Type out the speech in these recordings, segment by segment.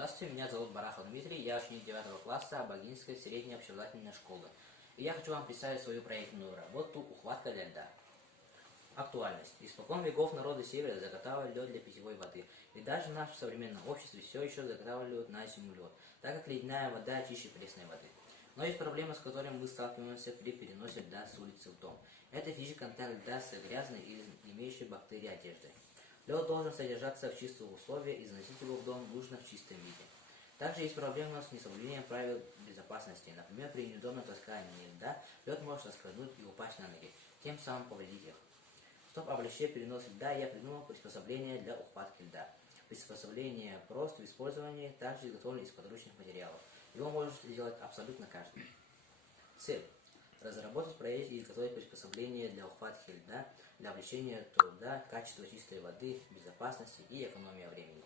Здравствуйте, меня зовут Барахов Дмитрий, я ученик 9 класса Богинской средней общеобразовательной школы. И я хочу вам представить свою проектную работу «Ухватка для льда». Актуальность. Испокон веков народы Севера заготавливали лед для питьевой воды. И даже в нашем современном обществе все еще заготавливают на зиму лед, так как ледяная вода чище пресной воды. Но есть проблема, с которой мы сталкиваемся при переносе льда с улицы в дом. Это физический контакт льда с грязной или имеющей бактерии одеждой. Лед должен содержаться в чистых условиях, и заносить его в дом нужно в чистом виде. Также есть проблема с несоблюдением правил безопасности. Например, при неудобном таскании льда лед может соскользнуть и упасть на ноги, тем самым повредить их. Чтобы облегчить перенос льда, я придумал приспособление для ухватки льда. Приспособление просто в использовании, также изготовлено из подручных материалов. Его может сделать абсолютно каждый. Цель. Разработать, проверить и изготовить приспособление для ухватки льда, для облегчения труда, качества чистой воды, безопасности и экономии времени.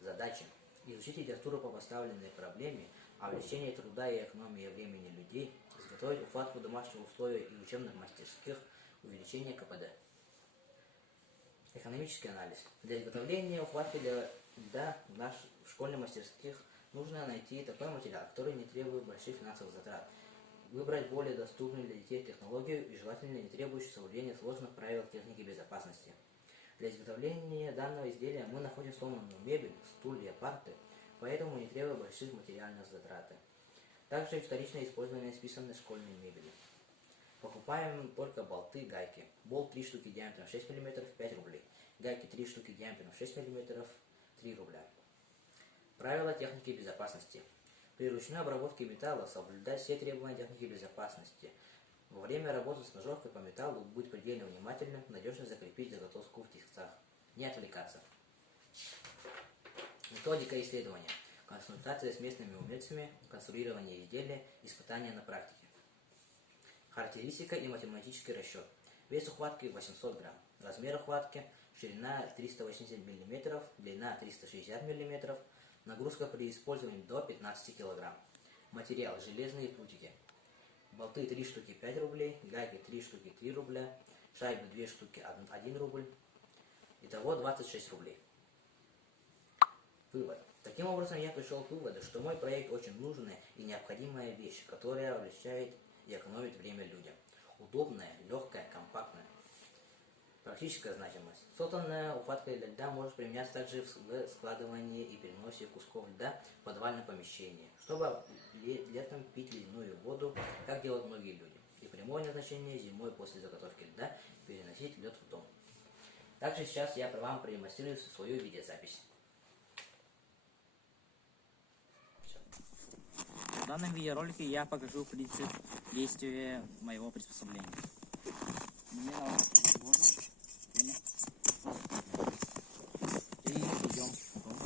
Задача. Изучить литературу по поставленной проблеме, облегчение труда и экономии времени людей, изготовить ухватку в домашних условиях и учебных мастерских, увеличение КПД. Экономический анализ. Для изготовления ухватки для льда в школьных мастерских нужно найти такой материал, который не требует больших финансовых затрат. Выбрать более доступную для детей технологию и желательно не требующую соблюдения сложных правил техники безопасности. Для изготовления данного изделия мы находим сломанную мебель, стулья, парты, поэтому не требует больших материальных затрат. Также вторичное использование списанной школьной мебели. Покупаем только болты, гайки. Болт 3 штуки диаметром 6 мм, 5 рублей. Гайки 3 штуки диаметром 6 мм, 3 рубля. Правила техники безопасности. При ручной обработке металла соблюдать все требования техники безопасности. Во время работы с ножовкой по металлу быть предельно внимательным, надежно закрепить заготовку в тисках. Не отвлекаться. Методика исследования. Консультация с местными умельцами, конструирование изделия, испытания на практике. Характеристика и математический расчет. Вес ухватки 800 грамм. Размер ухватки: ширина 380 мм, длина 360 мм. Нагрузка при использовании до 15 кг. Материал: железные прутики. Болты 3 штуки 5 рублей, гайки 3 штуки 3 рубля, шайбы 2 штуки 1 рубль. Итого 26 рублей. Вывод. Таким образом, я пришел к выводу, что мой проект очень нужная и необходимая вещь, которая облегчает и экономит время людям. Удобная, легкая, компактная. Практическая значимость. Созданная ухватка для льда может применяться также в складывании и переносе кусков льда в подвальном помещении, чтобы летом пить ледяную воду, как делают многие люди. И прямое назначение: зимой после заготовки льда переносить лед в дом. Также сейчас я вам продемонстрирую свою видеозапись. В данном видеоролике я покажу принцип действия моего приспособления. Мне надо воду и идем в дом.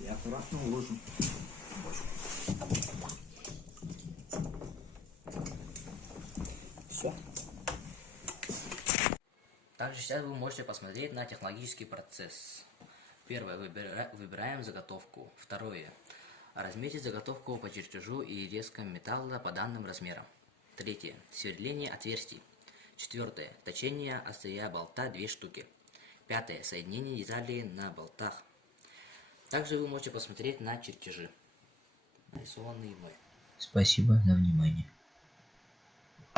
Я аккуратно уложу. Все. Также сейчас вы можете посмотреть на технологический процесс. Первое. Выбираем заготовку. Второе. Разметить заготовку по чертежу и резкам металла по данным размерам. Третье. Сверление отверстий. Четвертое. Точение острия болта 2 штуки. Пятое. Соединение деталей на болтах. Также вы можете посмотреть на чертежи, нарисованные мной. Спасибо за внимание.